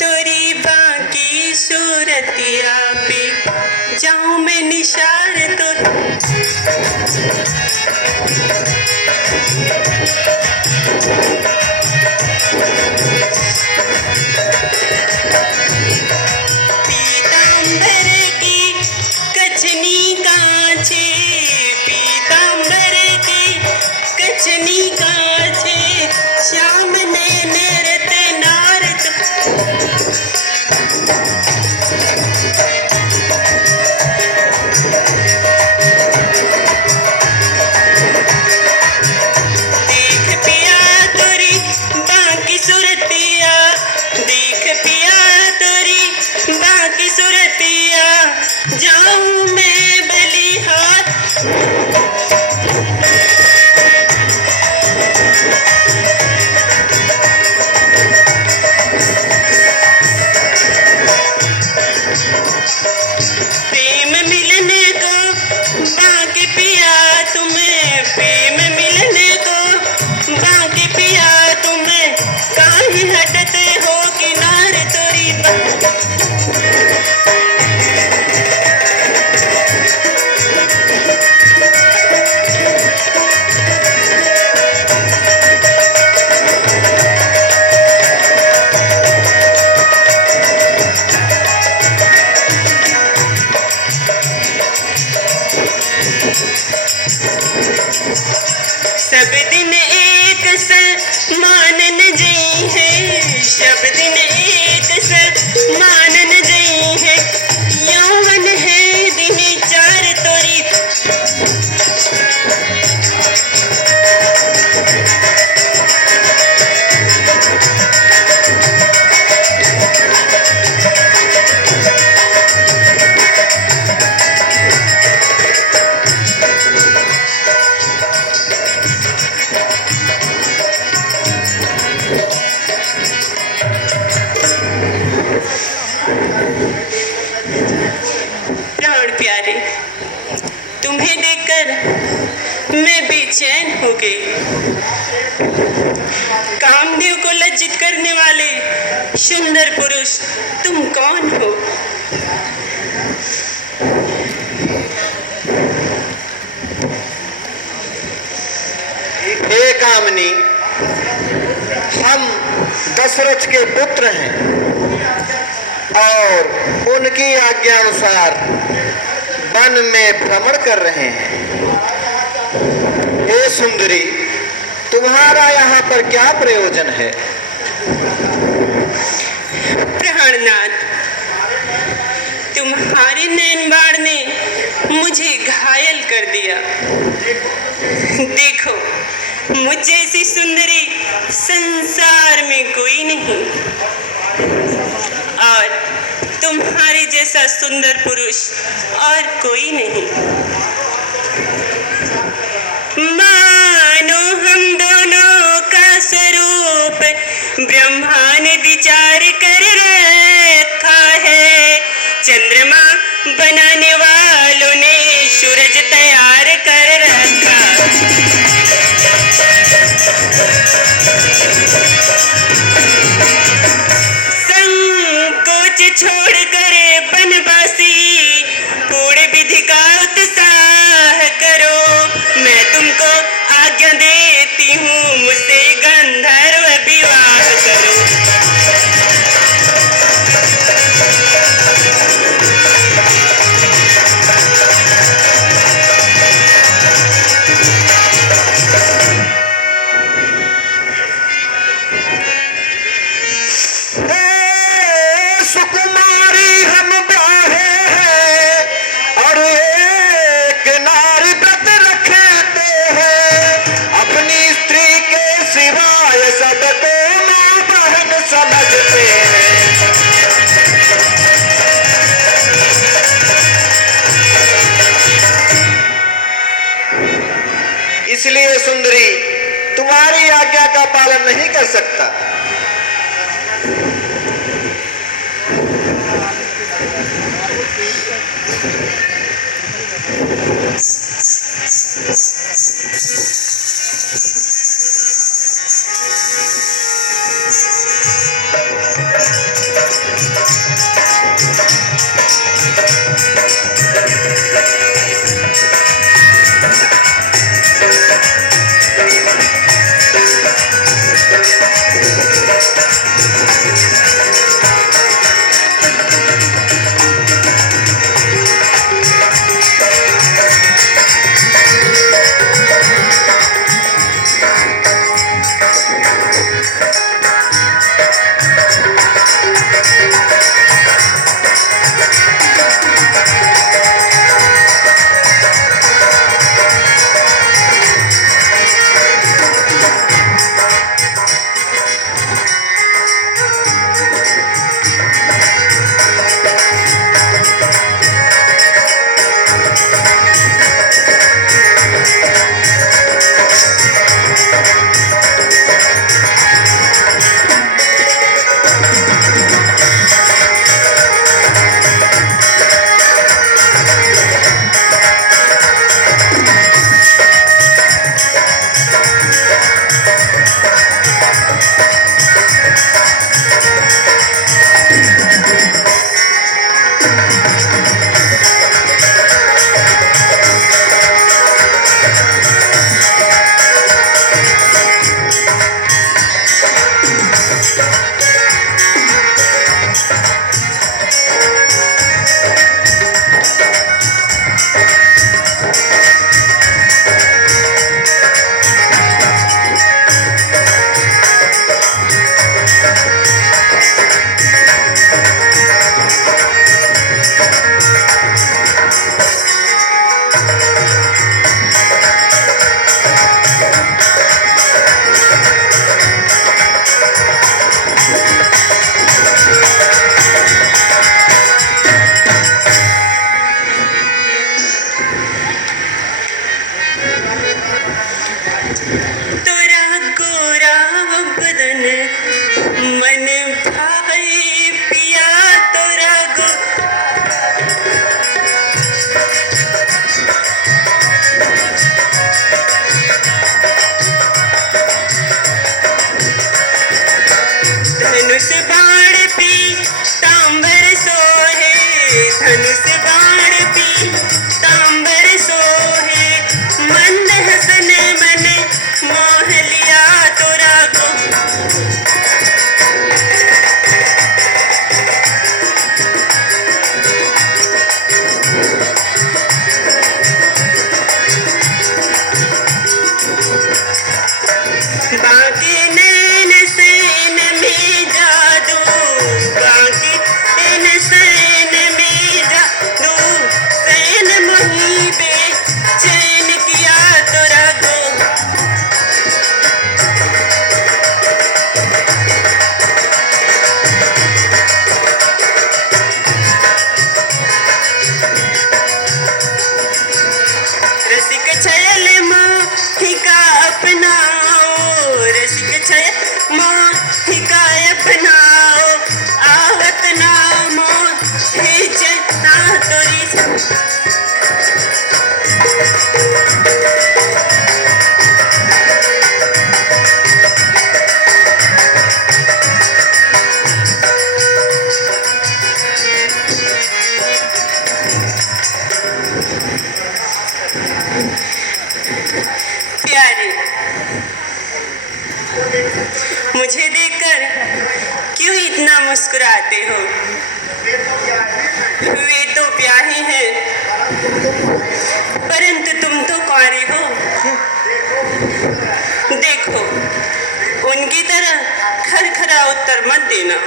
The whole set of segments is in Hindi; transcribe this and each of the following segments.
तोरी बाकी सूरतिया पे जाऊं मैं निशार तो पीतांबर की कचनी कांचे, पीतांबर की कचनी कांचे, श्याम ने नृत नारद देख पिया तोरी बाकी सूरतिया, देख पिया तोरी बाकी सूरतिया, जाऊं मैं बलिहार। प्रेम मिलने को बाकी पिया तुम्हें, प्रेम मिलने को बाकी पिया तुम्हें, काहे हटते हो किनारे तोरी सब दिन एक मानन जई है, सब दिन एक मानन जई है, यौवन है दिन चार तोरी प्राण प्यारे, तुम्हें देखकर मैं बेचैन हो गई। कामदेव को लज्जित करने वाले सुंदर पुरुष तुम कौन हो? हे कामनी, हम दशरथ के पुत्र हैं और उनकी आज्ञा अनुसार वन में भ्रमण कर रहे हैं। हे सुंदरी, तुम्हारा यहाँ पर क्या प्रयोजन है? प्राणनाथ, तुम्हारे नैन बाण ने मुझे घायल कर दिया। देखो, मुझ जैसी सुंदरी संसार में कोई नहीं, और तुम्हारे जैसा सुंदर पुरुष और कोई नहीं। मानो हम दोनों का स्वरूप ब्रह्मा ने विचार कर रखा है, चंद्रमा बनाने वालों ने सूरज तैयार कर रखा। संकोच छोड़कर बनवासी पूर्ण विधि का उत्साह करो, मैं तुमको आज्ञा देती हूँ, मुझसे गंधर्व विवाह करो। सुकुमारी हम ब्याहे हैं और एक नारी व्रत रखते हैं, अपनी स्त्री के सिवाय सबको मां बहन समझते हैं। इसलिए सुंदरी, तुम्हारी आज्ञा का पालन नहीं कर सकता। मुझे देखकर क्यों इतना मुस्कुराते हो? वे तो ब्याहे हैं, परंतु तुम तो कुंवारे हो। देखो, उनकी तरह खरखरा उत्तर मत देना।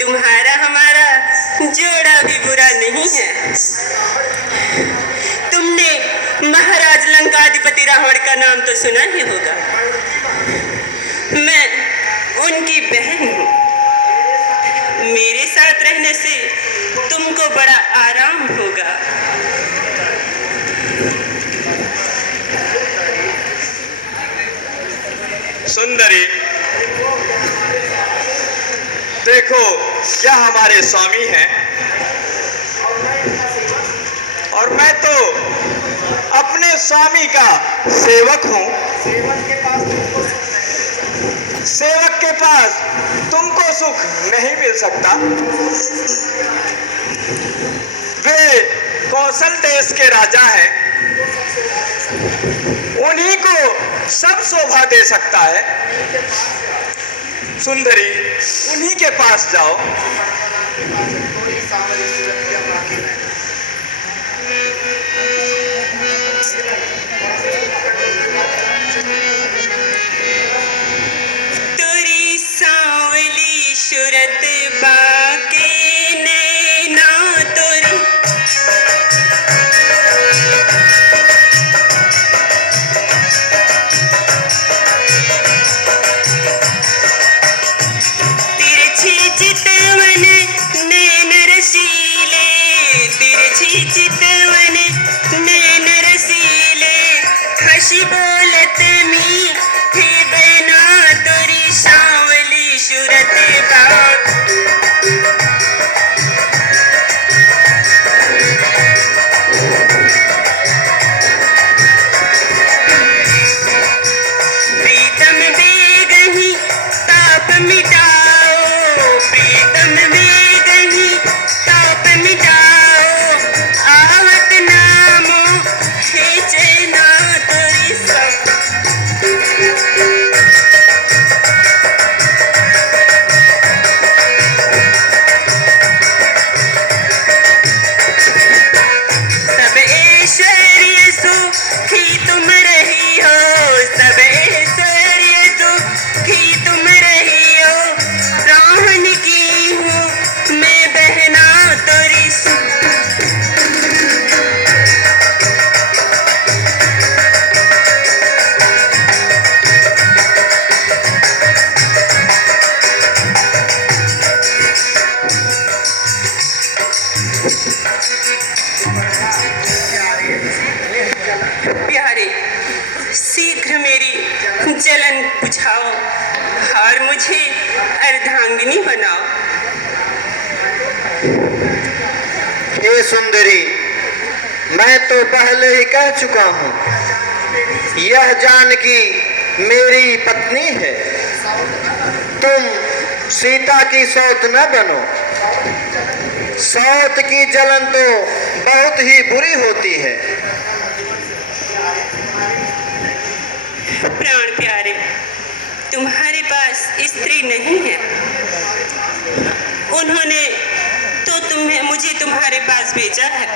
तुम्हारा हमारा जोड़ा भी बुरा नहीं है। तुमने महाराज लंकाधिपति रावण का नाम तो सुना ही होगा। मैं उनकी बहन हूँ। मेरे साथ रहने से तुमको बड़ा आराम होगा। सुंदरी, देखो यह हमारे स्वामी हैं और मैं तो अपने स्वामी का सेवक हूं। सेवक के पास तुमको सुख नहीं मिल सकता। वे कौशल देश के राजा हैं, उन्हीं को सब शोभा दे सकता है। सुंदरी, उन्हीं के पास जाओ। तुरी सांवली सूरत बाके नैना तुरी, तिरछी चितवन नैन रसीले, तिरछी चितवन नैन रसीले, हंसी बोलत मीठी बना तुरी सांवली सूरत बाके। प्रीतम बेगही ताप मिटाओ, प्रीतम बेगही ताप मिटाओ, आवत नामो खींचे ना तुरी संग। सब ऐश्वर्य सुखी तुम रही हो, सब ऐश्वर्य सुखी तुम रही हो, रावण की हूँ मैं बहना तुरी प्यारे, शीघ्र मेरी जलन बुझाओ और मुझे अर्धांगिनी बनाओ। हे सुंदरी, मैं तो पहले ही कह चुका हूँ, यह जानकी मेरी पत्नी है। तुम सीता की सौत न बनो। सौत की जलन तो बहुत ही बुरी होती है। प्राण प्यारे, तुम्हारे पास स्त्री नहीं है। उन्होंने तो मुझे तुम्हारे पास भेजा है।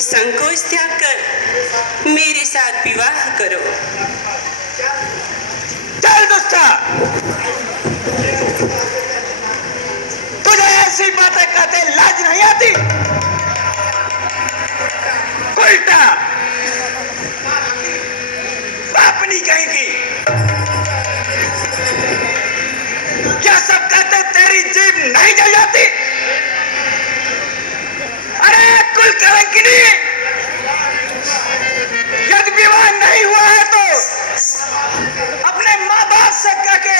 संकोच त्याग कर मेरे साथ विवाह करो। चल दुष्टा, तुझे ऐसी बातें कहते लाज नहीं आती? उल्टा अपनी कहेगी, क्या सब कहते तेरी जीभ नहीं जल जाती? अरे कुल कलंकिनी, यदि विवाह नहीं हुआ है तो अपने माँ बाप से कह के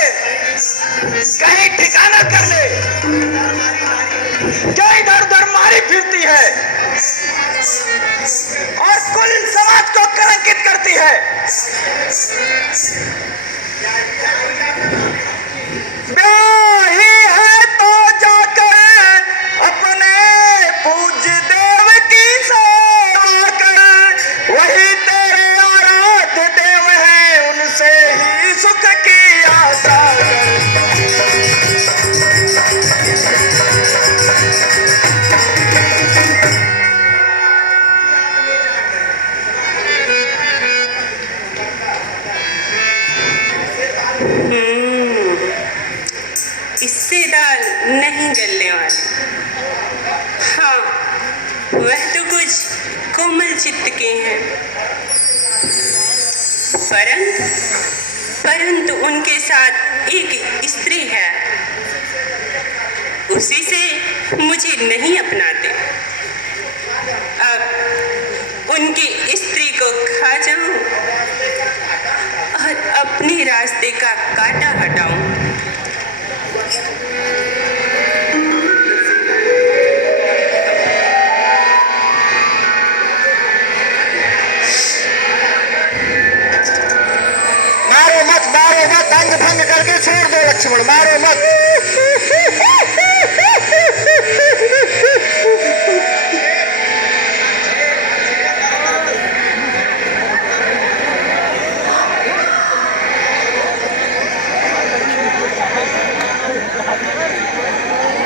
कहीं ठिकाना कर ले। क्या इधर उधर मारी फिरती है और कुल समाज को कलंकित करती है। ब्याही है तो जाकर अपने पूज्य देव की सेवा कर, वही तेरे आराध्य देव है, उनसे ही सुख की आशा कर। इससे दाल नहीं गलने वाली। हाँ, वह तो कुछ कोमल चित्त के हैं, परंतु उनके साथ एक स्त्री है, उसी से मुझे नहीं अपनाते। अब उनकी स्त्री को खा जाऊं और अब ही रास्ते का कांटा हटाऊं। मारो मत अंग भंग करके छोड़ दो लक्ष्मण, मारो मत।